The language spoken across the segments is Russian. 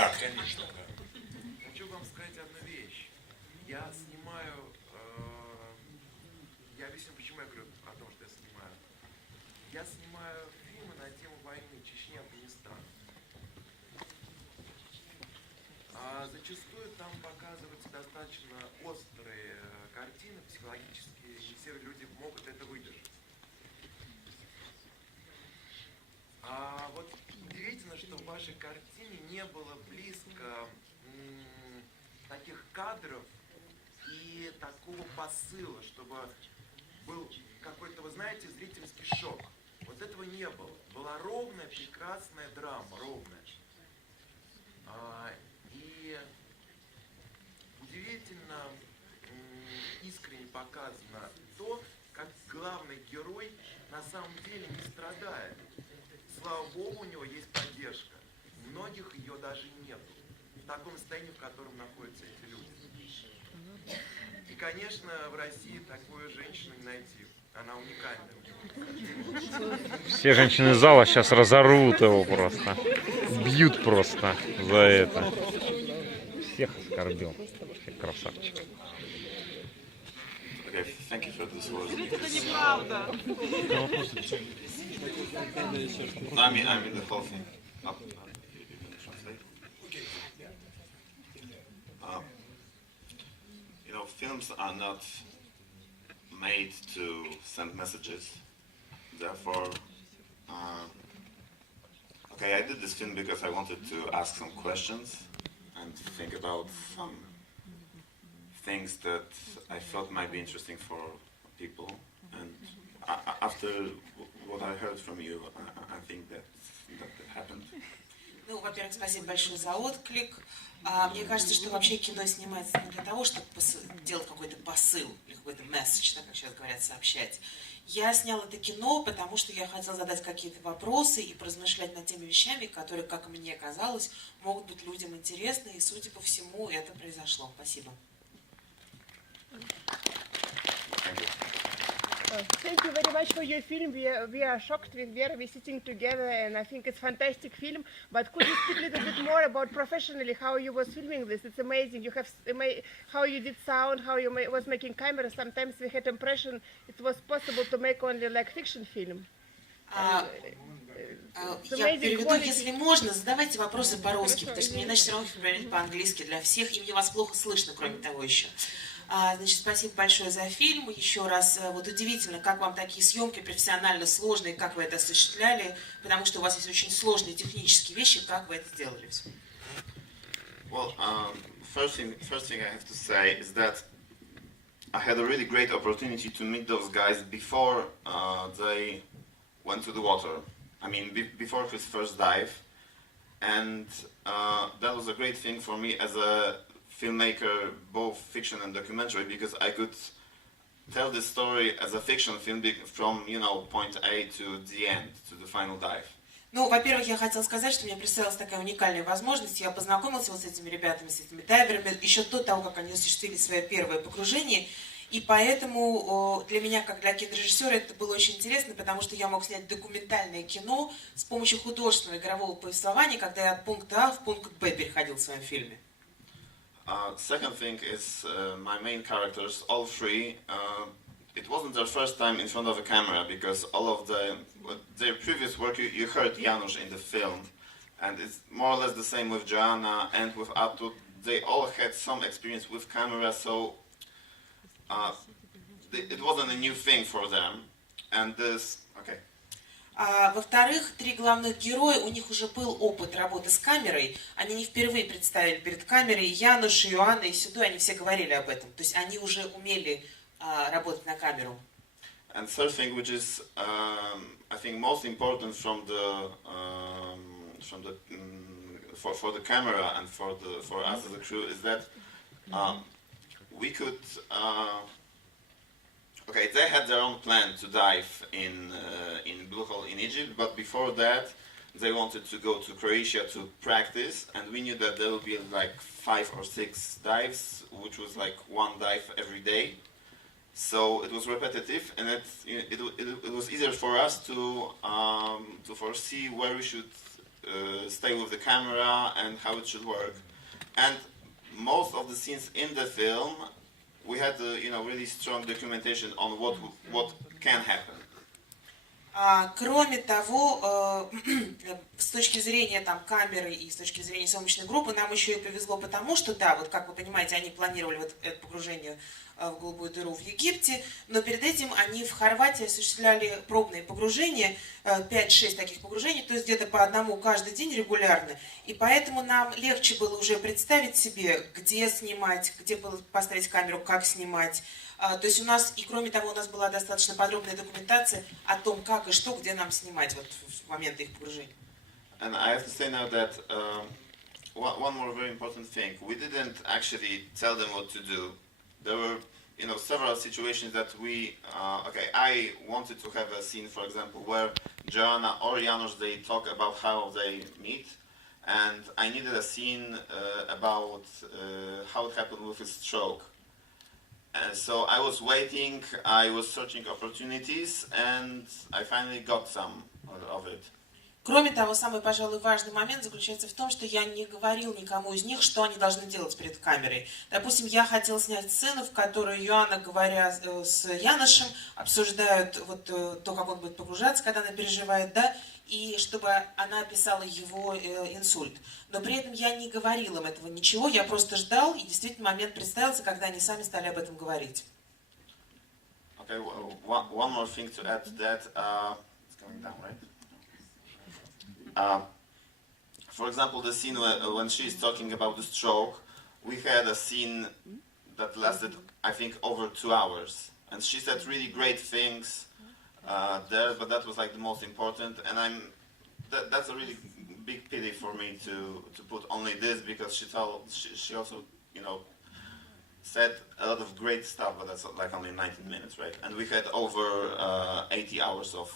Да, конечно. Да. Хочу вам сказать одну вещь. Я снимаю... Я объясню, почему я говорю о том, что я снимаю. Я снимаю фильмы на тему войны Чечни, Афганистан. Зачастую там показываются достаточно острые картины, психологические, и все люди могут это выдержать. Вот удивительно, что в вашей картине не было близко таких кадров и такого посыла, чтобы был какой-то, вы знаете, зрительский шок. Вот этого не было. Была ровная, прекрасная драма, ровная. И удивительно искренне показано то, как главный герой на самом деле не страдает. Слава Богу, у него есть поддержка. У многих ее даже нету. В таком состоянии, в котором находятся эти люди. И, конечно, в России такую женщину не найти. Она уникальная. Все женщины зала сейчас разорвут его просто. Бьют просто за это. Всех оскорбил. Всех красавчик. Okay, thank you for this word. Это неправда. I mean the whole thing. You can translate. You know, films are not made to send messages. Therefore, okay, I did this film because I wanted to ask some questions and think about some things that I thought might be interesting for people. And after what I heard from you, I think that happened. Ну, во-первых, спасибо большое за отклик. Мне кажется, что вообще кино снимается не для того, чтобы делать какой-то посыл, или какой-то месседж, так как сейчас говорят, сообщать. Я сняла это кино, потому что я хотела задать какие-то вопросы и поразмышлять над теми вещами, которые, как мне казалось, могут быть людям интересны, и, судя по всему, это произошло. Спасибо. Thank you very much for your film. We are shocked with Vera. We're sitting together, and I think it's a fantastic film. But could you speak a little bit more about professionally how you was filming this? It's amazing. You have how you did sound, how you was making camera. Sometimes we had impression it was possible to make only like fiction film. Я переведу, если можно, задавайте вопросы по-русски, потому что мне иначе все равно говорить по-английски для всех, и мне вас плохо слышно, кроме того еще. Значит, спасибо большое за фильм. Еще раз, вот удивительно, как вам такие съемки профессионально сложные, как вы это осуществляли, потому что у вас есть очень сложные технические вещи, как вы это сделали все. Well, first thing I have to say is that I had a really great opportunity to meet those guys before they went to the water. I mean, before his first dive, and that was a great thing for me as a filmmaker, both fiction and documentary, because I could tell this story as a fiction film from, you know, point A to the end, to the final dive. Ну, во-первых, я хотела сказать, что мне представилась такая уникальная возможность. Я познакомился вот с этими ребятами, с этими дайверами, еще до того, как они осуществили свое первое погружение. И поэтому для меня, как для кинорежиссера, это было очень интересно, потому что я мог снять документальное кино с помощью художественного игрового повествования, когда я от пункта А в пункт Б переходил в своем фильме. Second thing is my main characters, all three, it wasn't their first time in front of a camera, because all of their previous work, you heard Janusz in the film, and it's more or less the same with Joanna and with Artur. They all had some experience with camera, so it wasn't a new thing for them. And this, okay. Во-вторых, три главных героя, у них уже был опыт работы с камерой. Они не впервые представили перед камерой. Януш, Иоанна и Седой, они все говорили об этом. То есть они уже умели работать на камеру. And third thing, which is, I think, most important for the camera and for us as a crew, is that we could. Okay, they had their own plan to dive in Blue Hole in Egypt, but before that, they wanted to go to Croatia to practice, and we knew that there would be like 5 or 6 dives, which was like one dive every day. So it was repetitive, and it was easier for us to foresee where we should stay with the camera and how it should work. And most of the scenes in the film, we had really strong documentation on what can happen. Кроме того, с точки зрения там камеры и с точки зрения съемочной группы, нам еще и повезло потому, что да, вот как вы понимаете, они планировали вот это погружение в голубую дыру в Египте, но перед этим они в Хорватии осуществляли пробные погружения, 5-6 таких погружений, то есть где-то по одному каждый день регулярно. И поэтому нам легче было уже представить себе, где снимать, где поставить камеру, как снимать. То есть у нас, и кроме того, у нас была достаточно подробная документация о том, как и что, где нам снимать вот в момент их погружения. And I have to say now that one more very important thing, we didn't actually tell them what to do. There were, several situations that I wanted to have a scene, for example, where Joanna or Janusz, they talk about how they meet, and I needed a scene about how it happened with his stroke. And so I was waiting, I was searching opportunities, and I finally got some of it. Кроме того, самый, пожалуй, важный момент заключается в том, что я не говорил никому из них, что они должны делать перед камерой. Допустим, я хотел снять сцену, в которой Йоанна, говоря с Яношем, обсуждают вот то, как он будет погружаться, когда она переживает, да, и чтобы она описала его инсульт. Но при этом я не говорил им этого ничего, я просто ждал, и действительно момент представился, когда они сами стали об этом говорить. Okay, one more thing to add to that. It's going down, right? For example, the scene when she's talking about the stroke, we had a scene that lasted, I think, over 2 hours. And she said really great things there, but that was like the most important. And that's a really big pity for me to put only this, because she also, said a lot of great stuff, but that's like only 19 minutes, right? And we had over 80 hours of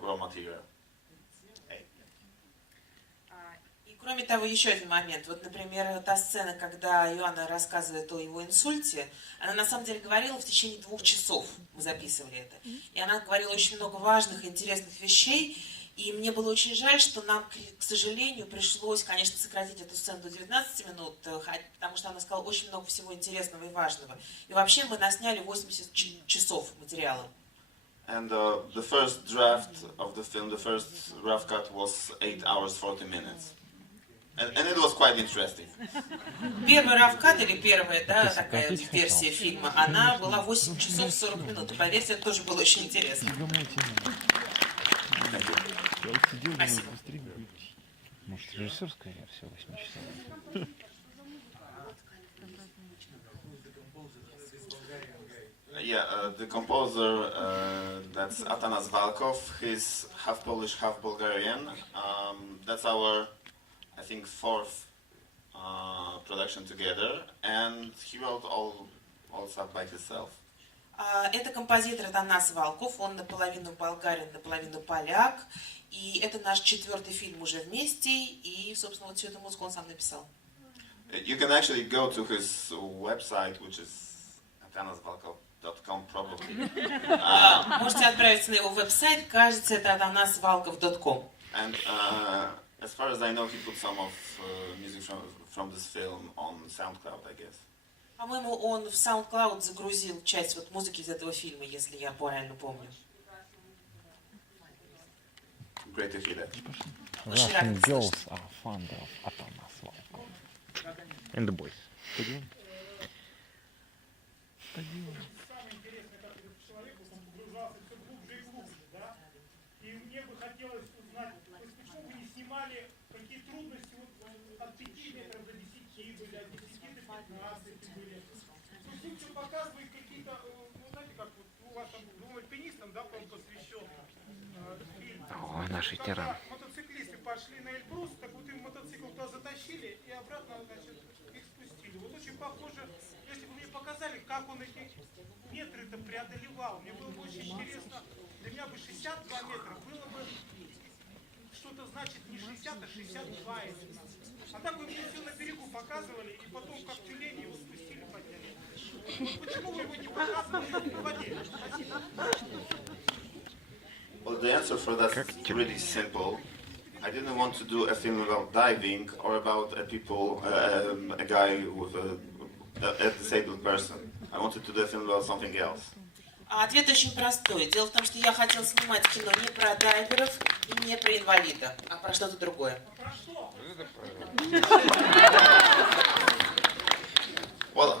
raw material. Кроме того, еще один момент. Вот, например, та сцена, когда Иоанна рассказывает о его инсульте, она на самом деле говорила в течение 2 часов, мы записывали это. И она говорила очень много важных и интересных вещей, и мне было очень жаль, что нам, к сожалению, пришлось, конечно, сократить эту сцену до 19 минут, потому что она сказала очень много всего интересного и важного. И вообще мы насняли 80 часов материала. And the first draft of the film, the first rough cut was 8 hours 40 minutes. And it was quite interesting. Первый равкат, или первая, да, такая версия фильма, она была 8 часов 40 минут. Поверьте, это тоже было очень интересно. Спасибо. Может, режиссерская версия 8 часов? Yeah, the composer, that's Atanas Valkov. He's half Polish, half Bulgarian. That's our, I think, 4th production together, and he wrote all stuff by himself. Это композитор Атанас Валков, он наполовину болгарин, наполовину поляк, и это наш 4-й фильм уже вместе, и, собственно, вот всю эту музыку он сам написал. You can actually go to his website, which is atanasvalkov.com probably. Можете отправиться на его веб-сайт, кажется, это atanasvalkov.com. And as far as I know, he put some of music from this film on SoundCloud, I guess. По-моему, он в SoundCloud загрузил часть вот музыки из этого фильма, если я правильно помню. Great to hear that. Russian girls are fond of Atanas Valkov. And the boys. Самое интересное, как этот человек погружался все глубже и глубже, да? И мне бы хотелось узнать, почему вы не снимали, какие трудности от 5 метров до 10 были, от 10 до 15 были. Фильм что показывает какие-то, знаете, как вот у вас там двум альпинистам, да, он посвящен фильм. О, наш ветеран. Мотоциклисты пошли на Эльбрус, так вот им мотоцикл туда затащили и обратно, значит, их спустили. Вот очень похоже, если бы мне показали, как он эти метры-то преодолевал, мне было бы очень интересно, для меня бы 62 метра было бы что-то значит не 60, а 62 именно. А так вы мне все на берегу показывали, и потом как тюлень его спустили, подняли. Вот почему вы его не показывали в воде? Спасибо. Well, the answer for that is really simple. I didn't want to do a film about diving or about a guy with a disabled person. I wanted to do a film about something else. Ответ очень простой. Дело в том, что я хотел снимать кино не про дайверов и не про инвалида, а про что-то другое. Well,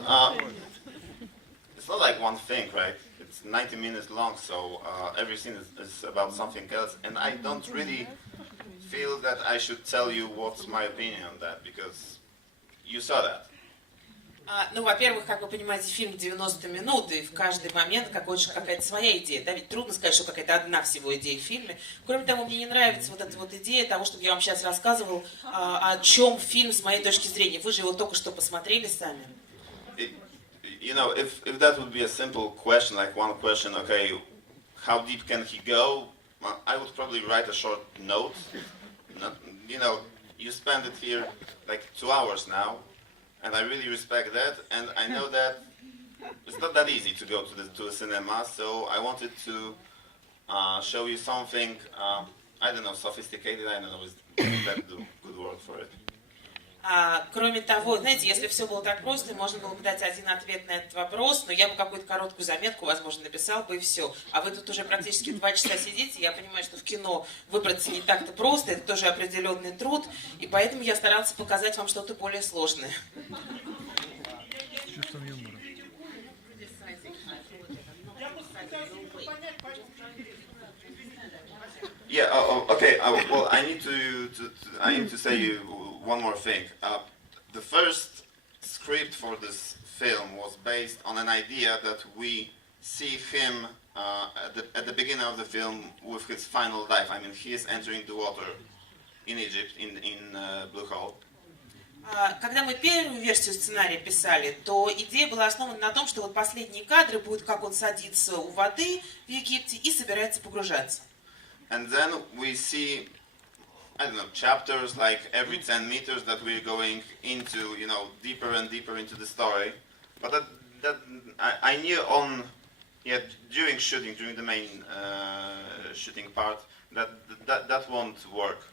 it's not like one thing, right? It's 90 minutes long, so every scene is about something else, and I don't really feel that I should tell you what's my opinion on that, because you saw that. Ну, во-первых, как вы понимаете, фильм 90 минут, и в каждый момент какая-то своя идея. Да, ведь трудно сказать, что какая-то одна всего идея в фильме. Кроме того, мне не нравится вот эта вот идея того, чтобы я вам сейчас рассказывал, о чем фильм с моей точки зрения. Вы же его только что посмотрели сами. You know, if that would be a simple question, like one question, okay, how deep can he go? I would probably write a short note. You know, you spend it here like 2 hours now, and I really respect that, and I know that it's not that easy to go to a cinema, so I wanted to show you something, I don't know, sophisticated, I don't know, is that the good word for it. Кроме того, знаете, если все было так просто, можно было бы дать один ответ на этот вопрос, но я бы какую-то короткую заметку, возможно, написал бы и все. А вы тут уже практически 2 часа сидите, я понимаю, что в кино выбраться не так-то просто, это тоже определенный труд, и поэтому я старался показать вам что-то более сложное. Yeah. Okay. Well, I need to say you one more thing. The first script for this film was based on an idea that we see him at the beginning of the film with his final dive. I mean, he is entering the water in Egypt in Blue Hole. Когда мы первую версию сценария писали, то идея была основана на том, что вот последние кадры будут, как он садится у воды в Египте и собирается погружаться. And then we see, I don't know, chapters like every 10 meters that we're going into, you know, deeper and deeper into the story. But I knew during shooting, during the main shooting part, that won't work.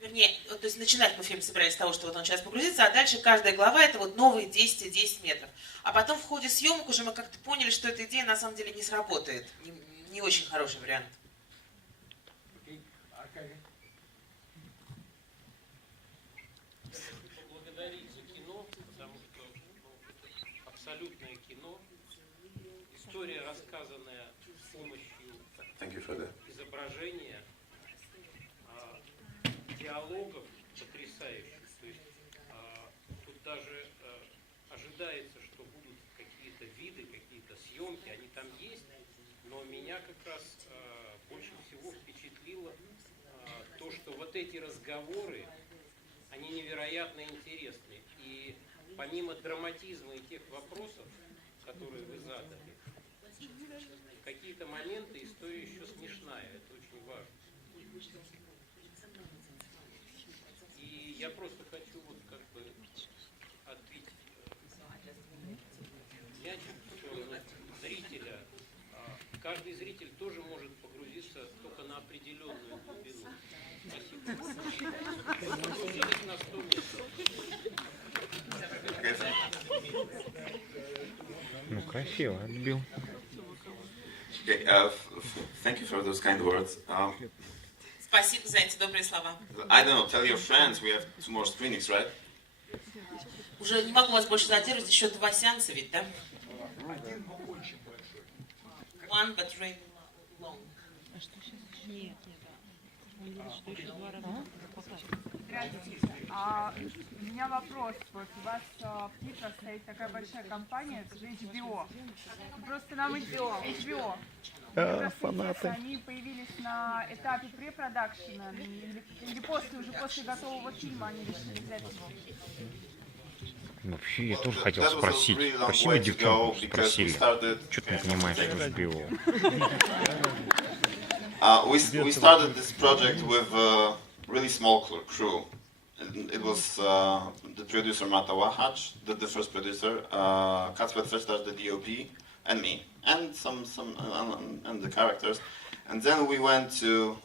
Вернее, то есть начинать мы фильм собирались с того, что вот он сейчас погрузится, а дальше каждая глава это вот новые 10 метров. А потом в ходе съемок уже мы как-то поняли, что эта идея на самом деле не сработает. Не очень хороший вариант. Поблагодарить за кино, потому что абсолютное кино, история, рассказанная с помощью изображения, диалогов потрясающих. То есть тут даже ожидается, что будут какие-то виды, какие-то съемки, они там есть, но меня как раз больше всего впечатлило то, что вот эти разговоры, они невероятно интересны. И помимо драматизма и тех вопросов, которые вы задали, в какие-то моменты история еще смешная. Это очень важно. И я просто хочу вот как бы отбить мячик в сторону зрителя. Каждый зритель тоже может погрузиться только на определенную глубину. Погрузились на 100 метров. Ну, красиво отбил. Okay, thank you for those kind words. Спасибо за эти добрые слова. I don't know, tell your friends we have 2 more screenings, right? Уже не могу вас больше задерживать, еще 2 сеанса ведь, да? One, but really long. У меня вопрос. Вот у вас в титрах стоит такая большая компания, это же HBO. Просто нам HBO. Фанаты. Они появились на этапе препродакшена или после готового фильма они решили взять его? Вообще, я тоже хотел спросить. Спасибо девчонкам, что спросили. Что ты не понимаешь, что сбил? We started this project with a really small crew. It was the producer Mata Wahacz, the first producer, Kacper Festas, the DOP, and me, and some and the characters. And then we went to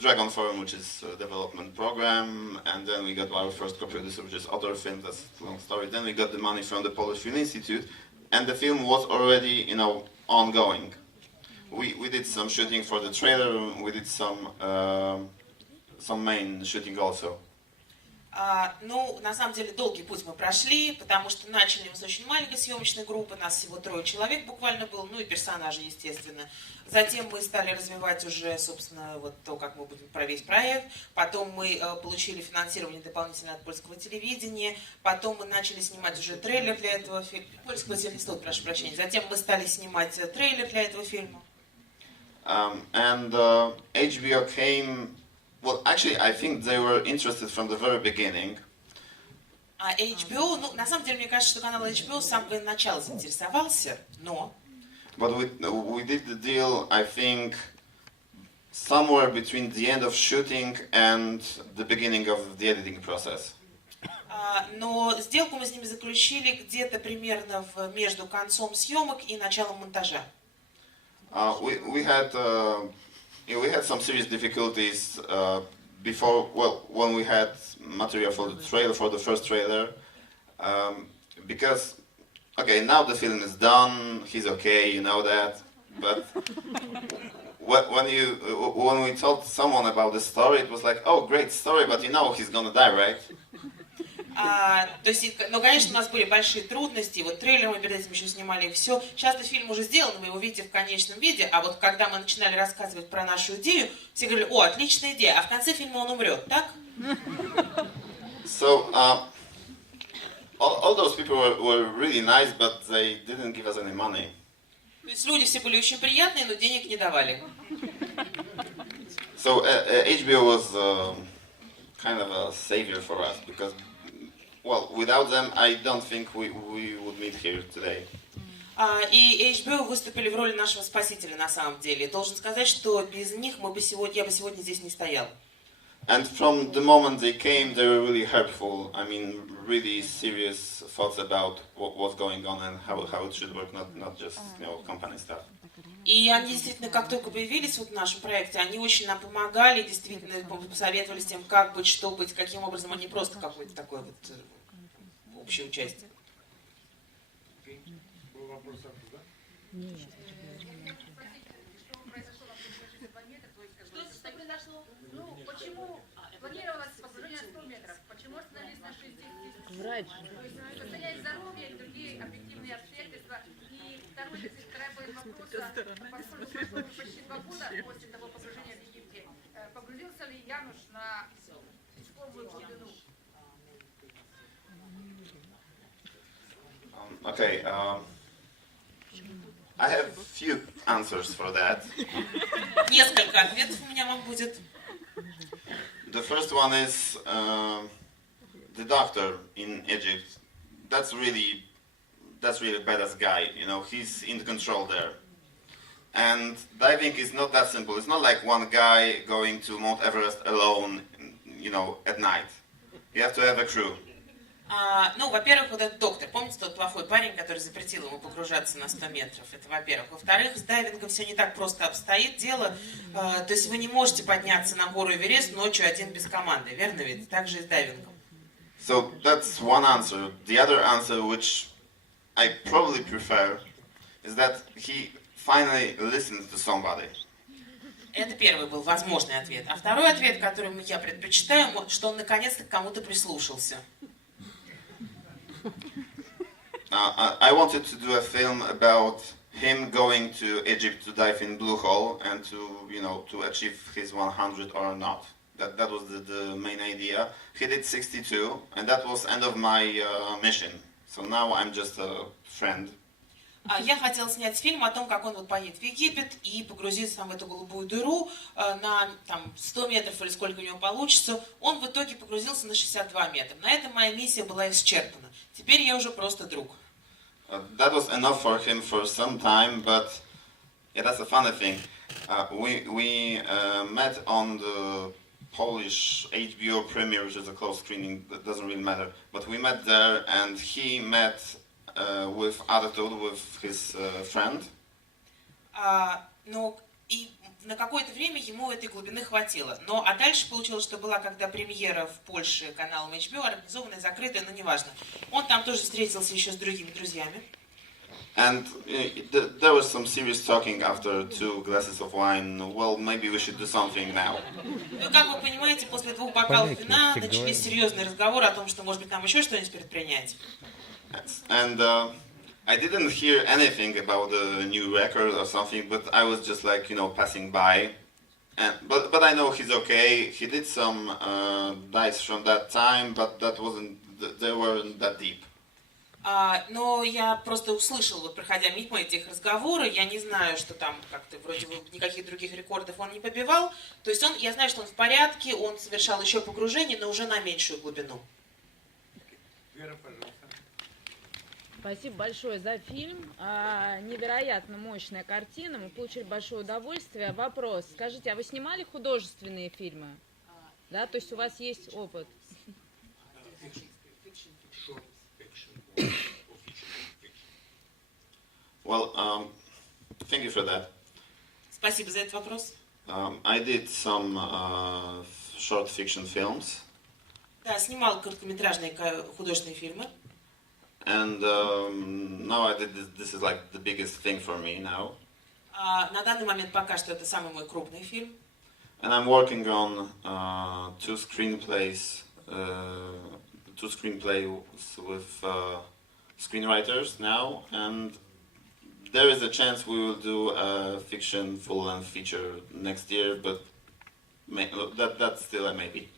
Dragon Forum, which is a development program, and then we got our first co-producer, which is Author film. That's a long story. Then we got the money from the Polish Film Institute, and the film was already, ongoing. We did some shooting for the trailer. We did some main shooting also. На самом деле, долгий путь мы прошли, потому что начали мы с очень маленькой съемочной группы, нас всего 3 человек буквально было, и персонажи, естественно. Затем мы стали развивать уже, собственно, вот то, как мы будем про весь проект. Потом мы получили финансирование дополнительно от польского телевидения. Потом мы начали снимать уже трейлер для этого фильма. Польского телевидения, прошу прощения. Затем мы стали снимать трейлер для этого фильма. HBO came. Well, actually, I think they were interested from the very beginning. А HBO, на самом деле, мне кажется, что канал HBO с самого начала заинтересовался, но... But we did the deal, I think, somewhere between the end of shooting and the beginning of the editing process. Но сделку мы с ними заключили где-то примерно между концом съемок и началом монтажа. We had some serious difficulties before, when we had material for the first trailer, because, okay, now the film is done, he's okay, you know that, but when we told someone about the story, it was like, oh, great story, but he's gonna die, right? То есть, конечно, у нас были большие трудности, вот трейлер мы перед этим еще снимали, и все. Сейчас-то фильм уже сделан, вы его видите в конечном виде, а вот когда мы начинали рассказывать про нашу идею, все говорили, о, отличная идея, а в конце фильма он умрет, так? So, all those people were really nice, but they didn't give us any money. То есть люди все были очень приятные, но денег не давали. So, HBO was kind of a savior for us, because without them, I don't think we would meet here today. И HBO выступили в роли нашего спасителя на самом деле. Должен сказать, что без них я бы сегодня здесь не стоял. And from the moment they came, they were really helpful. I mean, really serious thoughts about what's going on and how it should work, not just company stuff. И они действительно, как только появились в нашем проекте, они очень нам помогали, действительно посоветовали с тем, как быть, что быть, каким образом, а не просто какое-то такое вот общее участие. Был вопрос, да? Нет. Что произошло? Почему планировалось погружение 100 метров? Почему остановились на 60? Врач. Состояние здоровья и другие объективные обстоятельства. И вторая половина вопроса, поскольку прошло почти 2 года после того погружения в Египте, погрузился ли Януш на искомую глубину? Okay, I have few answers for that. Несколько ответов у меня вам будет. The first one is the doctor in Egypt. That's really badass guy. He's in control there. And diving is not that simple. It's not like one guy going to Mount Everest alone, at night. You have to have a crew. Во-первых, вот этот доктор, помните тот плохой парень, который запретил ему погружаться на 100 метров? Это во-первых. Во-вторых, с дайвингом все не так просто обстоит дело. То есть вы не можете подняться на гору Эверест ночью один без команды, верно ведь? Так же и с дайвингом. So that's one answer. The other answer, which I probably prefer, is that he finally listened to somebody. Это первый был возможный ответ. А второй ответ, который я предпочитаю, что он наконец-то к кому-то прислушался. I wanted to do a film about him going to Egypt to dive in Blue Hole and to achieve his 100 or not. That was the main idea. He did 62, and that was end of my mission. So now I'm just a friend. Я хотел снять фильм о том, как он поедет в Египет и погрузится в эту голубую дыру на 100 метров или сколько у него получится. Он в итоге погрузился на 62 метра. На этом моя миссия была исчерпана. Теперь я уже просто друг. That was enough for him for some time, but that's a funny thing. We met on the Polish HBO premiere, which is a closed screening, that doesn't really matter. But we met there, and he met with attitude with his friend. И на какое-то время ему этой глубины хватило. А дальше получилось, что была когда премьера в Польше каналом HBO, организованная, закрытая, но неважно. Он там тоже встретился еще с другими друзьями. And there was some serious talking after 2 glasses of wine. Well, maybe we should do something now. Ну, как вы понимаете, после 2 бокалов вина начались серьезные разговоры о том, что, может быть, нам еще что-нибудь предпринять. And I didn't hear anything about the new record or something, but I was just like, passing by. But I know he's okay. He did some dice from that time, but they weren't that deep. Но я просто услышал, вот проходя мимо этих разговоров, я не знаю, что там как-то вроде бы никаких других рекордов он не побивал. То есть я знаю, что он в порядке, он совершал еще погружение, но уже на меньшую глубину. Вера, пожалуйста. Спасибо большое за фильм. Невероятно мощная картина. Мы получили большое удовольствие. Вопрос. Скажите, а вы снимали художественные фильмы? Да, то есть у вас есть опыт? Well, thank you for that. Спасибо за этот вопрос. I did some short fiction films. Да, снимал короткометражные художественные фильмы. And now I did this is like the biggest thing for me now. На данный момент пока что это самый мой крупный фильм. And I'm working on 2 screenplays with screenwriters now, and there is a chance we will do a fiction full-length feature next year, but that's still a maybe.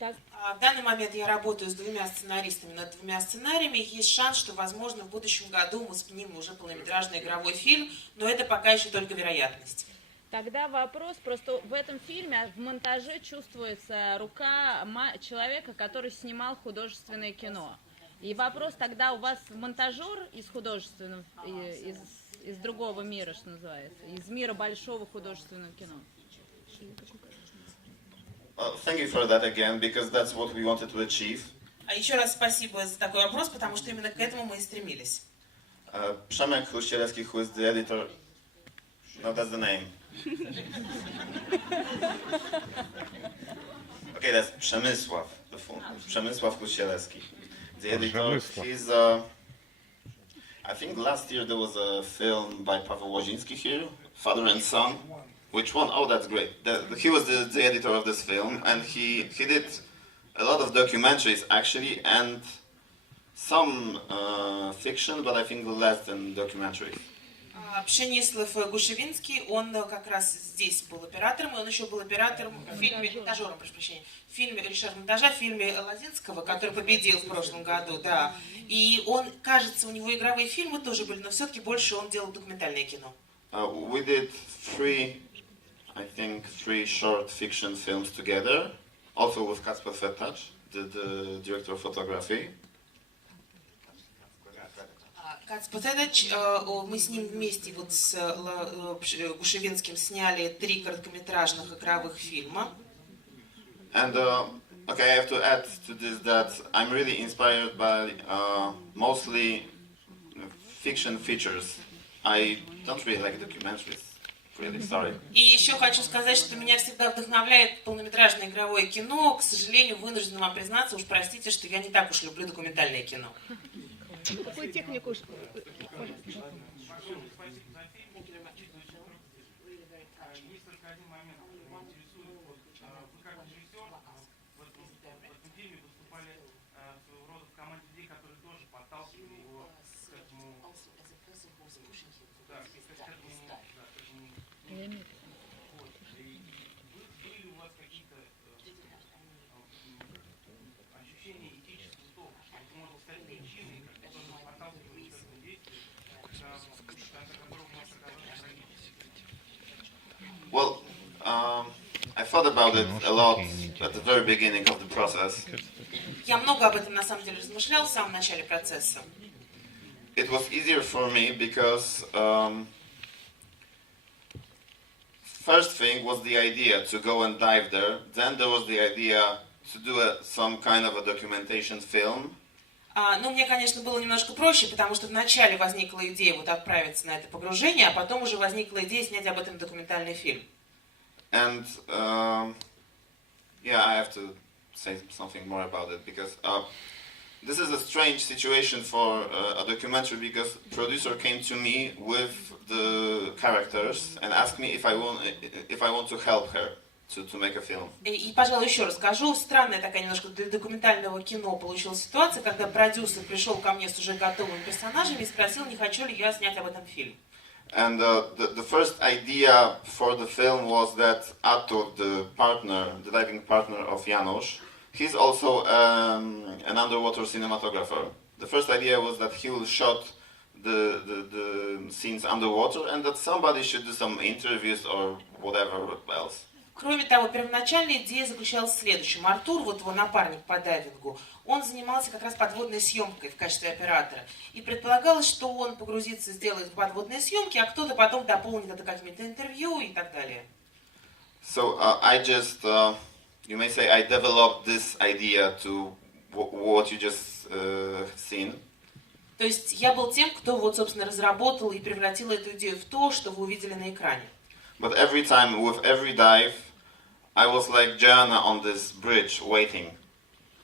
В данный момент я работаю с 2 сценаристами над 2 сценариями. Есть шанс, что, возможно, в будущем году мы снимем уже полнометражный игровой фильм, но это пока еще только вероятность. Тогда вопрос, просто в этом фильме в монтаже чувствуется рука человека, который снимал художественное кино. И вопрос тогда, у вас монтажер из художественного, из другого мира, что называется, из мира большого художественного кино? Thank you for that again, because that's what we wanted to achieve. Еще раз спасибо за такой вопрос, потому что именно к этому мы и стремились. Przemek Chruścielewski, who is the editor, no, that's the name. Okay, that's Przemysław, the full name. Przemysław Chruścielewski, the editor. He's, I think last year there was a film by Paweł Łaziński here, Father and Son. Which one? Oh, that's great. He was the editor of this film, and he did a lot of documentaries actually, and some fiction, but I think less than documentaries. Przemysław Guszewiński, он как раз здесь был оператором, и он еще был оператором в фильме, монтажером, прошу прощения, в фильме, режиссёром монтажа, в фильме Лозинского, который победил в прошлом году, да. И он, кажется, у него игровые фильмы тоже были, но все-таки больше он делал документальное кино. We did 3 short fiction films together, also with Kacper Fetach, the director of photography. Kacper Fetach, мы с ним вместе вот с Гушевинским сняли 3 короткометражных игровых фильма. And okay, I have to add to this that I'm really inspired by mostly fiction features. I don't really like documentaries. Really sorry. И еще хочу сказать, что меня всегда вдохновляет полнометражное игровое кино. К сожалению, вынуждена вам признаться, уж простите, что я не так уж люблю документальное кино. Какую технику? Well, I thought about it a lot at the very beginning of the process. Я много об этом на самом деле размышлял в самом начале процесса. It was easier for me because first thing was the idea to go and dive there. Then there was the idea to do some kind of a documentation film. Ну, мне, конечно, было немножко проще, потому что вначале возникла идея вот отправиться на это погружение, а потом уже возникла идея снять об этом документальный фильм. And yeah, I have to say something more about it because this is a strange situation for a documentary because producer came to me with the characters and asked me if I want to help her to make a film. И, пожалуй, еще расскажу. Странная такая немножко для документального кино получилась ситуация, когда продюсер пришел ко мне с уже готовыми персонажами и спросил, не хочу ли я снять об этом фильм. And the first idea for the film was that Autor, the diving partner of Janusz, he's also an underwater cinematographer. The first idea was that he will shot the scenes underwater and that somebody should do some interviews or whatever else. Кроме того, первоначальная идея заключалась в следующем. Артур, вот его напарник по дайвингу, он занимался как раз подводной съемкой в качестве оператора. И предполагалось, что он погрузится, сделает подводные съемки, а кто-то потом дополнит это какими-то интервью и так далее. So I just, you may say, I developed this idea to what you just have seen. То есть я был тем, кто вот, собственно, разработал и превратил эту идею в то, что вы увидели на экране. But every time, with every dive, I was like Joanna on this bridge, waiting.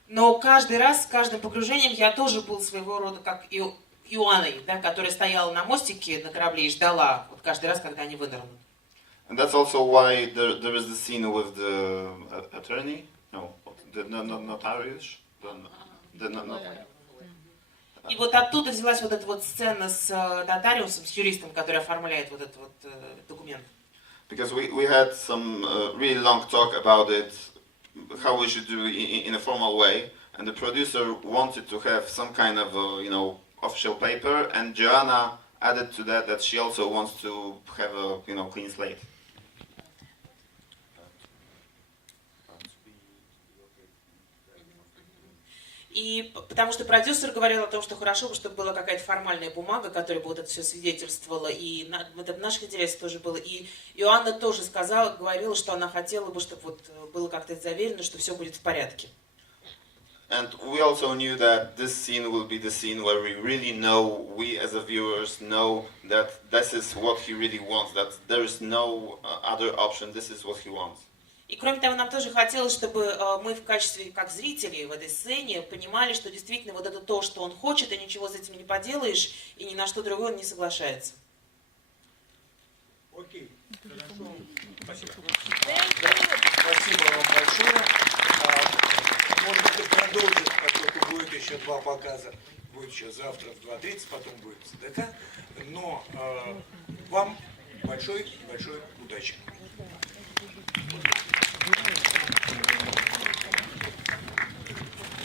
Но каждый раз, с каждым погружением, я тоже был своего рода как Иоанной, да, которая стояла на мостике на корабле и ждала вот каждый раз, когда они вынырнут. And that's also why there is the scene with the attorney, no, the notarius, И вот оттуда взялась вот эта вот сцена с нотариусом, с юристом, который оформляет вот этот вот документ. Because we had some really long talk about it, how we should do it in a formal way, and the producer wanted to have some kind of official paper, and Joanna added to that she also wants to have a clean slate. И потому что продюсер говорил о том, что хорошо бы, чтобы была какая-то формальная бумага, которая бы вот это все свидетельствовала, и это в наших интересах тоже было. И Иоанна тоже говорила, что она хотела бы, чтобы вот было как-то заверено, что все будет в порядке. And we also knew that this scene will be the scene where we really know, we as the viewers know that this is what he really wants, that there is no other option, this is what he wants. И кроме того, нам тоже хотелось, чтобы мы в качестве, как зрителей в этой сцене, понимали, что действительно вот это то, что он хочет, и ничего с этим не поделаешь, и ни на что другое он не соглашается. Окей. Спасибо. Спасибо вам большое. Может быть, продолжить, поскольку будет еще 2 показа. Будет еще завтра в 2:30, потом будет СДК. Но вам большой удачи.